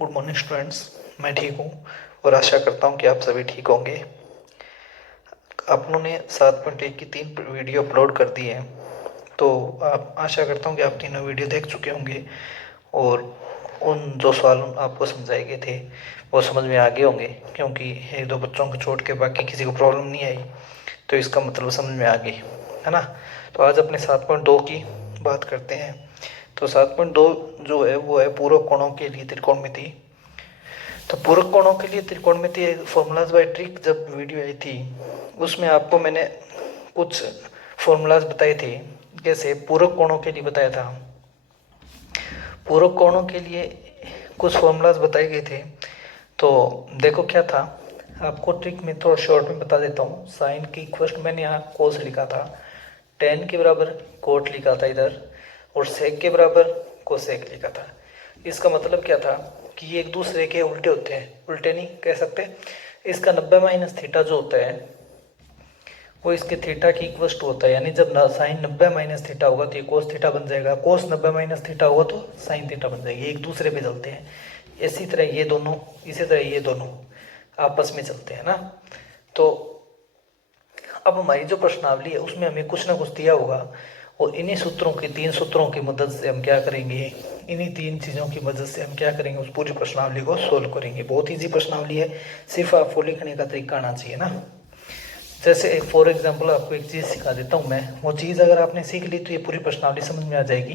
Good morning students. मैं ठीक हूँ और आशा करता हूँ कि आप सभी ठीक होंगे। आप लोगों ने 7.1 की 3 वीडियो अपलोड कर दी हैं, तो आप आशा करता हूँ कि आप तीनों वीडियो देख चुके होंगे और उन जो सवाल आपको समझाए गए थे वो समझ में आ गए होंगे, क्योंकि एक दो बच्चों को छोड़ के बाकी किसी को प्रॉब्लम नहीं आई, तो इसका मतलब समझ में आ गई है ना। तो आज अपने 7.2 की बात करते हैं। तो 7.2 जो है वो है पूरक कोणों के लिए त्रिकोणमिति। तो पूरक कोणों के लिए त्रिकोणमितीय फॉर्मूलाज बाय ट्रिक जब वीडियो आई थी, उसमें आपको मैंने कुछ फॉर्मूलाज बताए थे। जैसे पूरक कोणों के लिए बताया था, पूरक कोणों के लिए कुछ फॉर्मूलाज बताए गए थे। तो देखो क्या था, आपको ट्रिक में थोड़ा शॉर्ट में बता देता हूँ। साइन की फर्स्ट मैंने यहाँ कोस लिखा था, टेन के बराबर कोट लिखा था इधर, और सेक के बराबर कोसेक लिखा था। इसका मतलब क्या था कि ये एक दूसरे के उल्टे होते हैं, उल्टे नहीं कह सकते। इसका 90 माइनस थीटा जो होता है वो इसके थीटा की इक्वल टू होता है, यानी जब साइन 90 माइनस थीटा होगा तो ये कोस थीटा बन जाएगा, कोस 90 माइनस थीटा होगा तो साइन थीटा बन जाएगी। एक दूसरे पे चलते हैं। इसी तरह ये दोनों, इसी तरह ये दोनों आपस में चलते हैं ना। तो अब हमारी जो प्रश्नावली है उसमें हमें कुछ ना कुछ दिया होगा, और इन्हीं सूत्रों की, तीन सूत्रों की मदद से हम क्या करेंगे, इन्हीं तीन चीज़ों की मदद से हम क्या करेंगे, उस पूरी प्रश्नावली को सोल्व करेंगे। बहुत ईजी प्रश्नावली है, सिर्फ आपको लिखने का तरीका आना चाहिए ना। जैसे फॉर एग्जाम्पल आपको एक चीज़ सिखा देता हूँ मैं, वो चीज़ अगर आपने सीख ली तो ये पूरी प्रश्नावली समझ में आ जाएगी।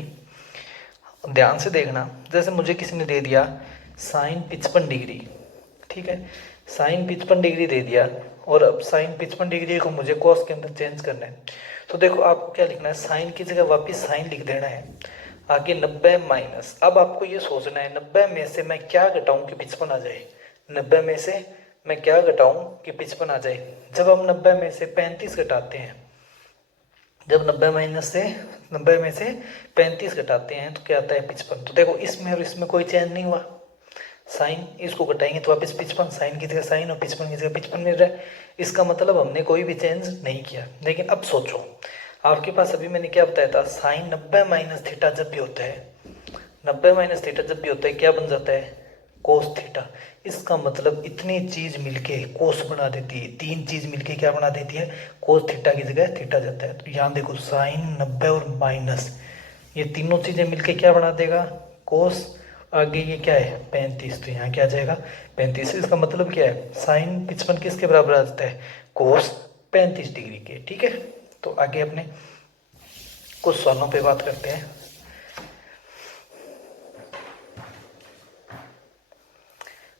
ध्यान से देखना। जैसे मुझे किसी ने दे दिया साइन 55 डिग्री, ठीक है, साइन 55 डिग्री दे दिया, और अब साइन 55 डिग्री को मुझे कॉस के अंदर चेंज करना है। तो देखो आपको क्या लिखना है, साइन की जगह वापस साइन लिख देना है, आगे 90 माइनस। अब आपको ये सोचना है 90 में से मैं क्या घटाऊं कि 55 आ जाए, 90 में से मैं क्या घटाऊं कि 55 आ जाए। जब हम 90 में से 35 घटाते हैं, जब 90 में से 35 घटाते हैं तो क्या आता है 55। तो देखो इसमें और इसमें कोई चेंज नहीं हुआ, साइन इसको घटाएंगे तो वापस 55, साइन की जगह साइन और 55 की जगह 55 मिल रहा है। इसका मतलब हमने कोई भी चेंज नहीं किया। लेकिन अब सोचो, आपके पास अभी मैंने क्या बताया था, साइन 90 माइनस थीटा जब भी होता है, 90 माइनस थीटा जब भी होता है क्या बन जाता है, कोस थीटा। इसका मतलब इतनी चीज मिलके कोस बना देती है, तीन चीज मिलके क्या बना देती है, कोस थीटा की जगह थीटा जाता है। तो यहाँ देखो साइन 90 और माइनस, ये तीनों चीजें मिलके क्या बना देगा, कोस। आगे ये क्या है 35, तो यहाँ क्या आ जाएगा 35। इसका मतलब क्या है, साइन 55 किसके बराबर आ जाता है, कोस 35 डिग्री के। ठीक है, तो आगे अपने कुछ सवालों पे बात करते हैं।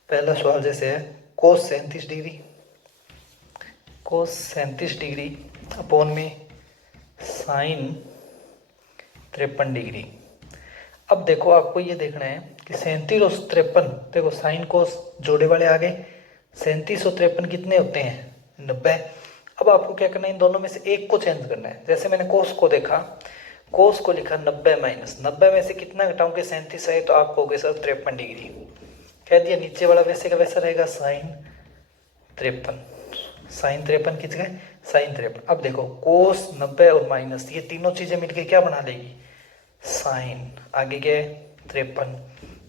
पहला सवाल जैसे है कोस 37 डिग्री, कोस 37 डिग्री अपॉन में साइन 53 डिग्री। अब देखो आपको ये देखना है कि 37 और 53, देखो साइन कोस जोड़े वाले आ गए, 37 और 53 कितने होते हैं 90। अब आपको क्या करना है, इन दोनों में से एक को चेंज करना है। जैसे मैंने कोस को देखा, कोस को लिखा 90 माइनस, 90 में से कितना घटाऊंगे 37 है, तो आपको हो गए सर 53 डिग्री। कह दिया नीचे वाला वैसे का वैसा रहेगा, साइन 53, साइन 53 की जगह साइन 53। अब देखो कोस 90 और माइनस, ये तीनों चीजें मिलके क्या बना लेगी, साइन। आगे क्या है 53,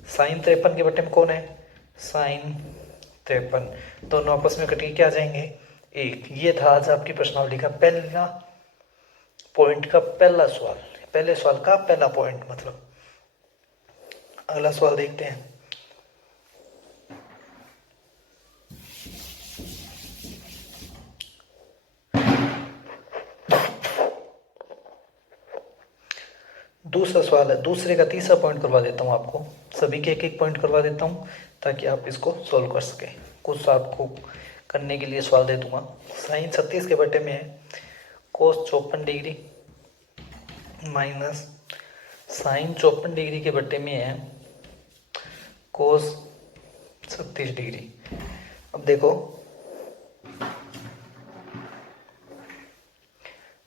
साइन 53 के बटे में कौन है, साइन 53, दोनों आपस में कट के क्या आ जाएंगे एक। ये था आज आपकी प्रश्नावली का पहला पॉइंट का पहला सवाल, पहले सवाल का पहला पॉइंट मतलब। अगला सवाल देखते हैं। दूसरा सवाल है, दूसरे का तीसरा पॉइंट करवा देता हूँ आपको, सभी के एक एक पॉइंट करवा देता हूँ ताकि आप इसको सॉल्व कर सकें। कुछ आपको करने के लिए सवाल दे दूंगा। साइन 36 के बटे में है कोस 54 डिग्री माइनस साइन 54 डिग्री के बटे में है कोस 36 डिग्री। अब देखो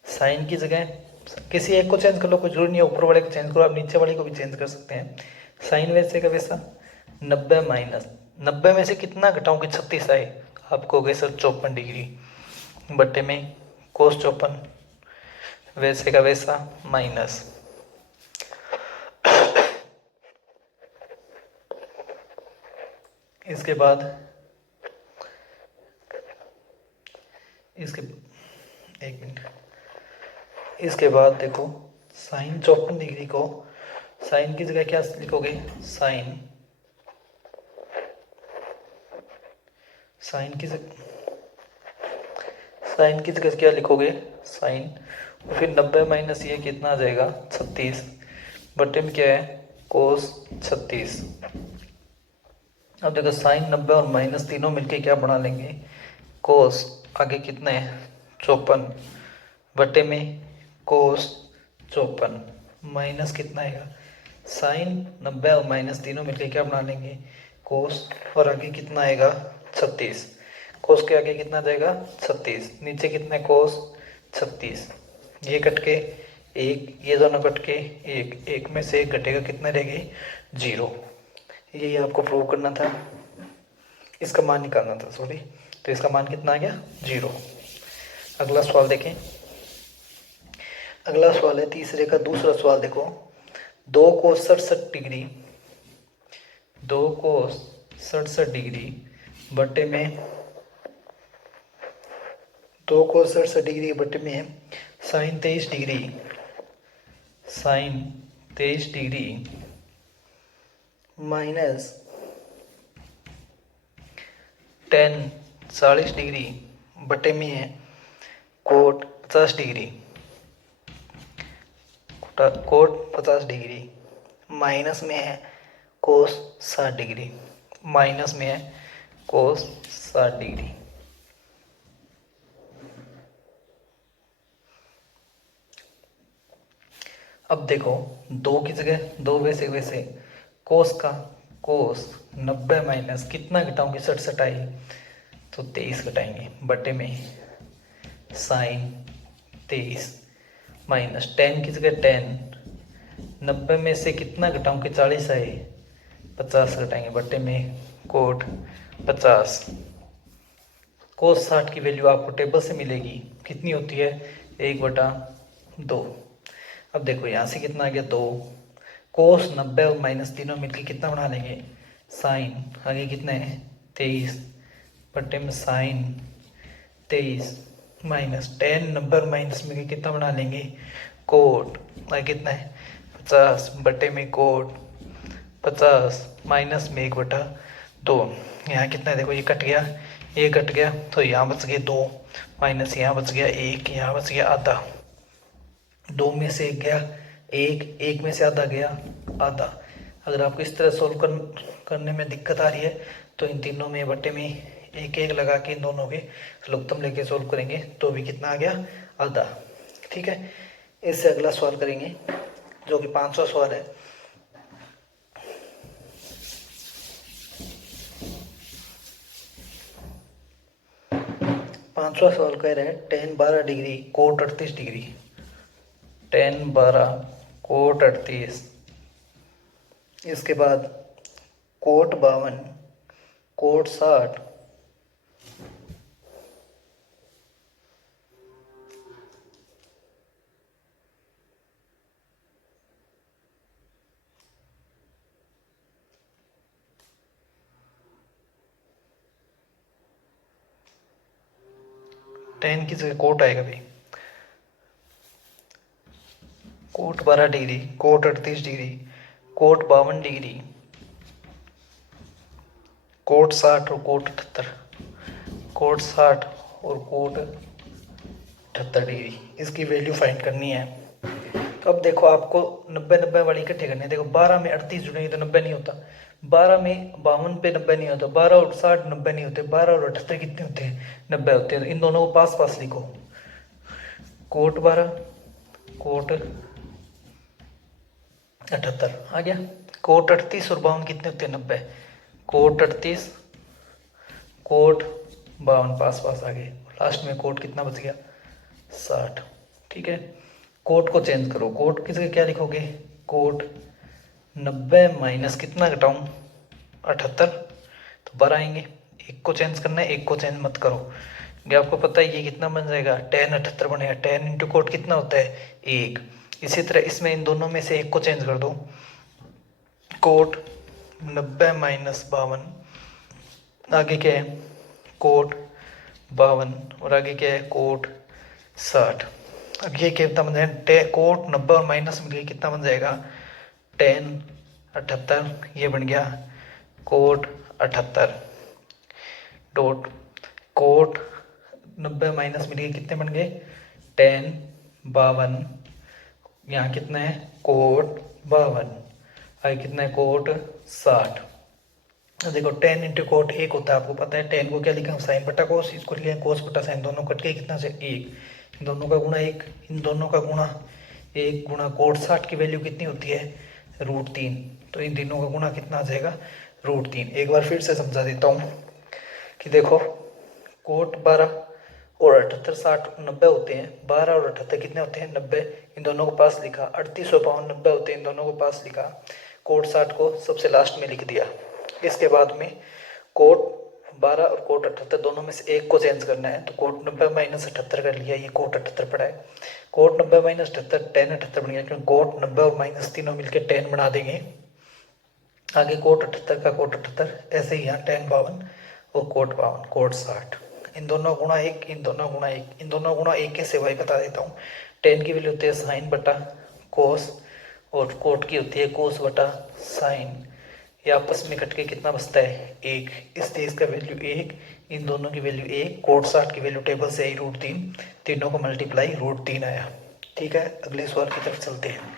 साइन की जगह किसी एक को चेंज कर लो, कोई जरूरी नहीं है ऊपर वाले को चेंज करो, आप नीचे वाले को भी चेंज कर सकते हैं। साइन वैसे का वैसा 90 माइनस, 90 में से कितना घटाऊं कि 36 आए, आपको हो गए सर 54 डिग्री बटे में कोस 54 वैसे का वैसा माइनस इसके बाद इसके एक मिनट, इसके बाद देखो साइन 54 डिग्री को साइन की जगह क्या लिखोगे, साइन साइन की जगह क्या लिखोगे, साइन, और फिर 90 माइनस ये कितना आ जाएगा 36, बटे में क्या है कोस 36। अब देखो साइन 90 और माइनस तीनों मिलके क्या बना लेंगे, कोस, आगे कितना है 54, बटे में कोस 54, माइनस कितना आएगा, साइन 90 और माइनस तीनों मिलके क्या बना लेंगे कोस, और आगे कितना आएगा 36, कोस के आगे कितना जाएगा 36, नीचे कितना है कोस 36, ये कट के एक, ये दोनों कट के एक, एक में से एक घटेगा, कितना रहेगी 0। यही आपको प्रूव करना था, इसका मान निकालना था, सॉरी, तो इसका मान कितना आ गया 0। अगला सवाल देखें, अगला सवाल है तीसरे का दूसरा सवाल। देखो 2 कोस 67 डिग्री, 2 कोस 67 डिग्री बटे में 2 कोस 67 डिग्री बटे में sine 23 degree, sine 23 degree minus ten 40 degree बटे में है cot 50 degree, cot 50 degree minus में है कोस 60 डिग्री, माइनस में है कोस 60 डिग्री। अब देखो 2 की जगह 2 वैसे वैसे, कोस का कोस 90 माइनस कितना घटाओगे 67 आई, तो 23 घटाएंगे, बटे में साइन 23 माइनस 10 की जगह 10, 90 में से कितना घटाओगे 40 आए, 50 घटाएंगे, बटे में कोट 50, कोस 60 की वैल्यू आपको टेबल से मिलेगी, कितनी होती है 1/2। अब देखो यहाँ से कितना आ गया 2, कोस 90 और माइनस तीनों मिलकर कितना बना लेंगे साइन, आगे कितना है 23, बटे में साइन 23 माइनस 10 90 और माइनस में कितना बना लेंगे कोट, आगे कितना है 50, बटे में कोट 50 माइनस में 1/2। यहाँ कितना है देखो, ये कट गया, ये कट गया, तो यहाँ बच गए 2 माइनस यहाँ बच गया 1, यहाँ बच गया आधा, 2 में से 1 गया 1, 1 में से आधा गया आधा। अगर आपको इस तरह सोल्व करने में दिक्कत आ रही है तो इन तीनों में बटे में 1 लगा के इन दोनों के लघुत्तम लेके सोल्व करेंगे, तो भी कितना आ गया आधा। ठीक है, इससे अगला सवाल करेंगे जो कि 5वां सवाल है। पांचवा सवाल कह रहे हैं tan 12 degree cot 38 degree, tan 12 cot 38, इसके बाद कोट 52 कोट 60, tan की जगह कोट आएगा भाई, cot 12 degree cot 38 degree cot 52 degree cot 60 और कोट 78, कोट 60 और कोट 78 डिग्री, इसकी वैल्यू फाइंड करनी है। तो अब देखो आपको 90 वाली इकट्ठे करनी है। देखो 12 में 38 जुड़ेंगे तो 90 नहीं होता, 12 में 52 पे 90 नहीं होता, 12 और 60 90 नहीं होते, 12 और 78 कितने होते हैं 90 होते हैं। इन दोनों को पास पास लिखो, कोट 12 कोट 78 आ गया, कोट 38 और 52 कितने होते हैं 90, कोट 38 कोट 52 पास पास आ गए, लास्ट में कोट कितना बच गया 60। ठीक है, कोट को चेंज करो, कोट की जगह क्या लिखोगे, कोट 90 माइनस कितना घटाऊं 78, तो 12 आएंगे। एक को चेंज करना है, एक को चेंज मत करो, ये आपको पता है ये कितना बन जाएगा tan 78 बनेगा, tan इंटू कोट कितना होता है 1। इसी तरह इसमें इन दोनों में से एक को चेंज कर दो, कोट 90 माइनस 52 आगे क्या है, कोट 52 और आगे क्या है, कोट 60। अब ये कितना बन जाएगा, कोट 90 और माइनस मिलके कितना बन जाएगा, टेन 78। ये बन गया कोट 78 डॉट कोट 90 माइनस मिलके कितने बन गए, टेन 52। यहाँ कितना है, कोट 52। आगे कितना है, कोट 60। देखो 10 इंटू कोट एक होता है, आपको पता है। 10 को क्या लिखा है, साइन बटा कोस, इसको लिखा है कोस बटा साइन। दोनों कट के कितना से एक, इन दोनों का गुणा एक, इन दोनों का गुणा एक, गुणा कोट 60 की वैल्यू कितनी होती है, √3। तो इन तीनों का गुणा कितना आ जाएगा, √3। एक बार फिर से समझा देता हूँ कि देखो कोट 12 और 78 60 90 होते हैं, 12 और 78 कितने होते हैं, 90। इन दोनों को पास लिखा, 38 और 52 90 होते हैं, इन दोनों को पास लिखा। कोट 60 को सबसे लास्ट में लिख दिया। इसके बाद में कोट 12 और कोट 78 दोनों में से एक को चेंज करना है, तो कोट 90 माइनस 78 कर लिया, ये कोट 78 पड़ा है। कोट 90 माइनस 78 10 78 बन गया, क्योंकि कोट 90 और माइनस तीनों मिलकर 10 बना देंगे। आगे कोट 78 का कोट 78, ऐसे ही यहाँ 10 52 और कोट 52 कोट 60। इन दोनों गुणा एक, इन दोनों गुणा एक, इन दोनों गुणा एक के सिवाय बता देता हूँ। 10 की वैल्यू होती है साइन बटा कोस, और कोट की होती है कोस बटा साइन। ये आपस में कट के कितना बचता है, एक, इसलिए इसका वैल्यू एक, इन दोनों की वैल्यू एक। कोट 60 की वैल्यू टेबल से आई √3, तीनों को मल्टीप्लाई √3 आया। ठीक है, अगले सवाल की तरफ चलते हैं।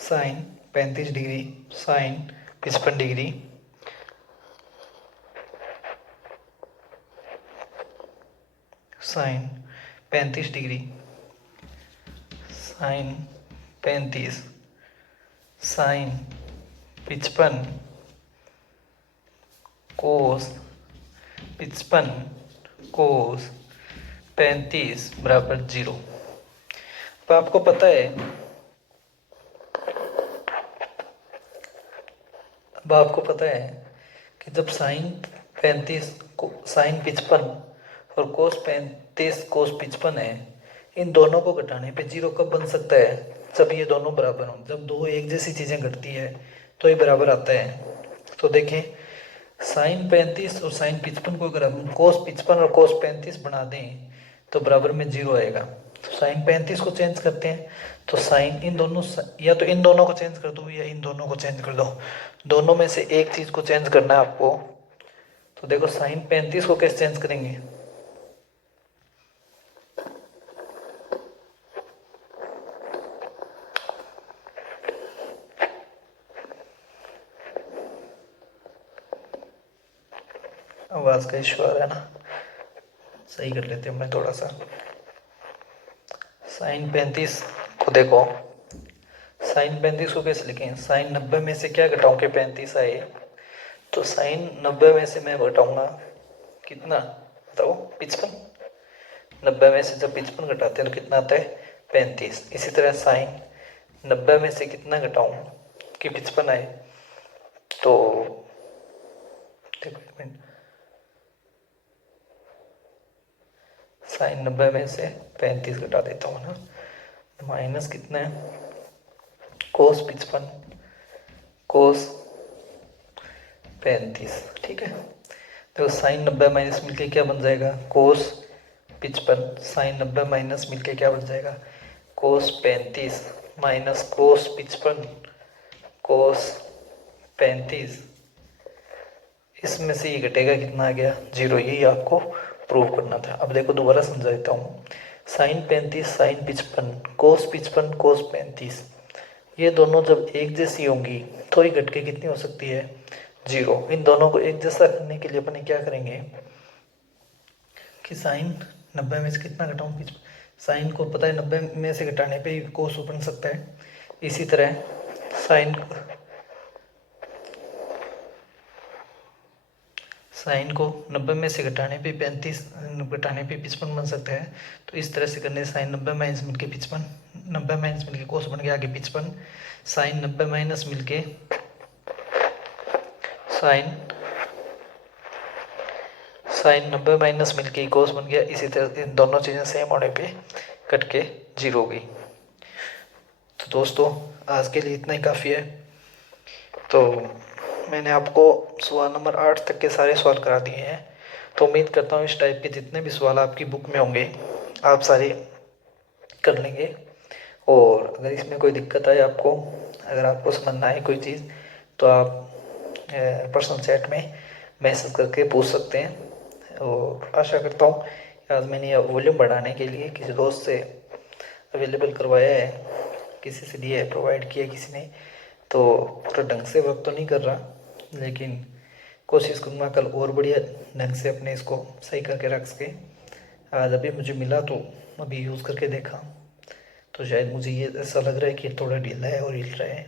Sine 35 degree, sine 55 degree, sine 35 degree, sine 35, sine 55, cos 55, cos 35 बराबर 0। अब आपको पता है, अब आपको पता है कि जब साइन 35 को साइन 55 और कोस 35 कोस 55 है, इन दोनों को घटाने पे 0 कब बन सकता है, जब ये दोनों बराबर हों। जब दो एक जैसी चीज़ें घटती है तो ये बराबर आता है। तो देखें, साइन 35 और साइन 55 को अगर हम कोस 55 और कोस 35 बना दें तो बराबर में 0 आएगा। तो साइन 35 को चेंज करते हैं, तो साइन इन दोनों, या तो इन दोनों को चेंज कर दो या इन दोनों को चेंज कर दो, दोनों में से एक चीज़ को चेंज करना है आपको। तो देखो साइन 35 को कैसे चेंज करेंगे, आवाज़ का इशू आ रहा है ना, सही कर लेते हैं मैं थोड़ा सा। साइन 35 को देखो, साइन 35 को कैसे लिखें, साइन 90 में से क्या घटाऊं कि 35 आए, तो साइन 90 में से मैं घटाऊंगा कितना, बताओ 55। 90 में से जब 55 घटाते हैं तो कितना आता है, 35। इसी तरह साइन 90 में से कितना घटाऊं कि 55 आए, तो देखो एक मिनट, साइन 90 में से 35 घटा देता हूँ ना, माइनस कितना है, कोस 55 कोस 35। ठीक है, तो साइन 90 माइनस मिलके क्या बन जाएगा, कोस 55। साइन 90 माइनस मिलके क्या बन जाएगा, कोस 35 माइनस कोस 55 कोस 35। इसमें से ये घटेगा, कितना आ गया, 0। यही आपको प्रूव करना था। अब देखो दोबारा समझा देता हूँ। साइन 35 साइन 55 कोस 55 कोस 35, ये दोनों जब एक जैसी होंगी तो ही घट के कितनी हो सकती है, 0। इन दोनों को एक जैसा करने के लिए अपने क्या करेंगे कि साइन 90 में से कितना घटाऊँ, साइन को पता है 90 में से घटाने पे ही कोस बन सकता है। इसी तरह साइन साइन को 90 में से घटाने पे 35 घटाने पे 55 बन सकता है। तो इस तरह से करने साइन 90 माइनस मिल के 55, 90 माइनस मिल के कोस बन गया आगे 55, साइन 90 माइनस मिल के साइन 90 माइनस मिल के कोस बन गया। इसी तरह इन दोनों चीज़ें सेम होने पे कट के 0 हो गई। तो दोस्तों आज के लिए इतना ही काफ़ी है। तो मैंने आपको सवाल नंबर 8 तक के सारे सवाल करा दिए हैं। तो उम्मीद करता हूँ इस टाइप के जितने भी सवाल आपकी बुक में होंगे आप सारे कर लेंगे। और अगर इसमें कोई दिक्कत आए आपको, अगर आपको समझ ना आए कोई चीज़, तो आप पर्सनल चैट में मैसेज करके पूछ सकते हैं। और आशा करता हूँ कि आज मैंने यह वॉल्यूम बढ़ाने के लिए किसी दोस्त से अवेलेबल करवाया है, किसी से दिया है, प्रोवाइड किया किसी ने, तो पूरा ढंग से वर्क तो नहीं कर रहा, लेकिन कोशिश करूँगा कल और बढ़िया ढंग से अपने इसको सही करके रख सके। आज अभी मुझे मिला तो अभी यूज़ करके देखा, तो शायद मुझे ये ऐसा लग रहा है कि थोड़ा ढीला है और हिल रहा है।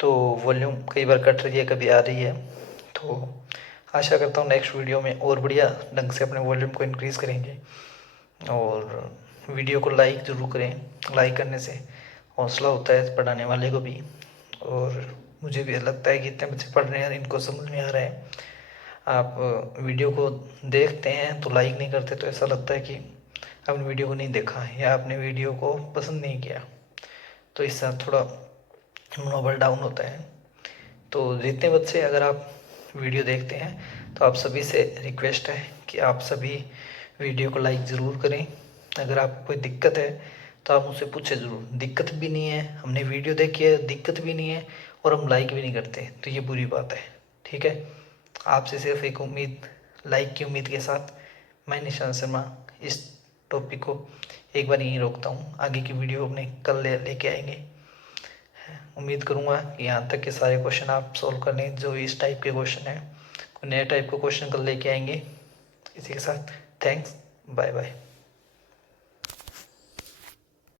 तो वॉल्यूम कई बार कट रही है, कभी आ रही है। तो आशा करता हूँ नेक्स्ट वीडियो में और बढ़िया ढंग से अपने वॉल्यूम को इंक्रीज़ करेंगे। और वीडियो को लाइक ज़रूर करें, लाइक करने से हौसला होता है पढ़ाने वाले को भी। और मुझे भी लगता है कि इतने बच्चे पढ़ रहे हैं, इनको समझ में आ रहा है। आप वीडियो को देखते हैं तो लाइक नहीं करते, तो ऐसा लगता है कि आपने वीडियो को नहीं देखा या आपने वीडियो को पसंद नहीं किया, तो इससे थोड़ा मनोबल डाउन होता है। तो जितने बच्चे अगर आप वीडियो देखते हैं तो आप सभी से रिक्वेस्ट है कि आप सभी वीडियो को लाइक ज़रूर करें। अगर आपको कोई दिक्कत है तो आप मुझसे पूछे ज़रूर। दिक्कत भी नहीं है, हमने वीडियो देखी है, दिक्कत भी नहीं है, और हम लाइक भी नहीं करते, तो ये बुरी बात है। ठीक है, आपसे सिर्फ एक उम्मीद, लाइक की उम्मीद के साथ मैं निशांत शर्मा इस टॉपिक को एक बार यहीं रोकता हूँ। आगे की वीडियो अपने कल लेके आएंगे। उम्मीद करूँगा कि यहाँ तक के सारे क्वेश्चन आप सॉल्व कर लें, जो इस टाइप के क्वेश्चन हैं। कोई नए टाइप का क्वेश्चन कल लेके आएंगे। इसी के साथ थैंक्स, बाय बाय।